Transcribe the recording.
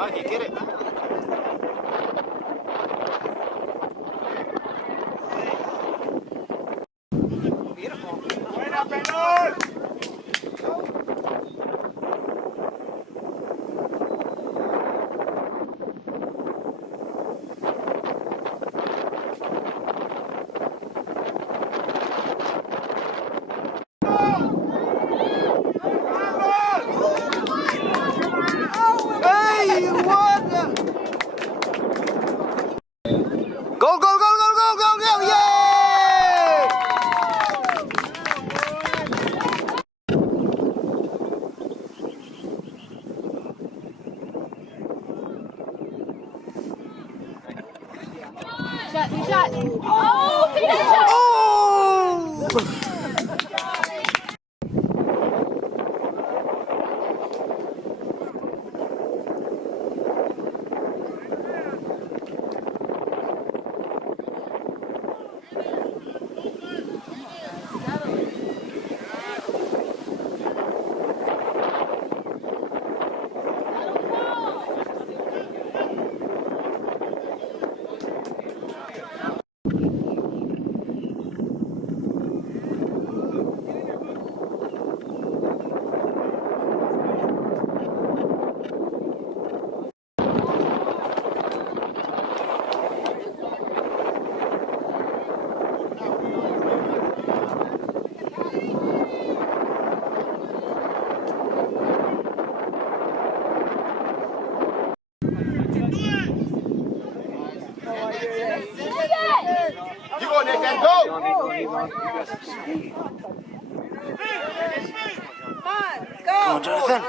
Oh, you get it. Beautiful. Go, go, go, go, go, go, go, yay! Shot, new shot. Oh, Peter shot! Oh! You go, Nick, and go! Come on, go! Come on, Jonathan.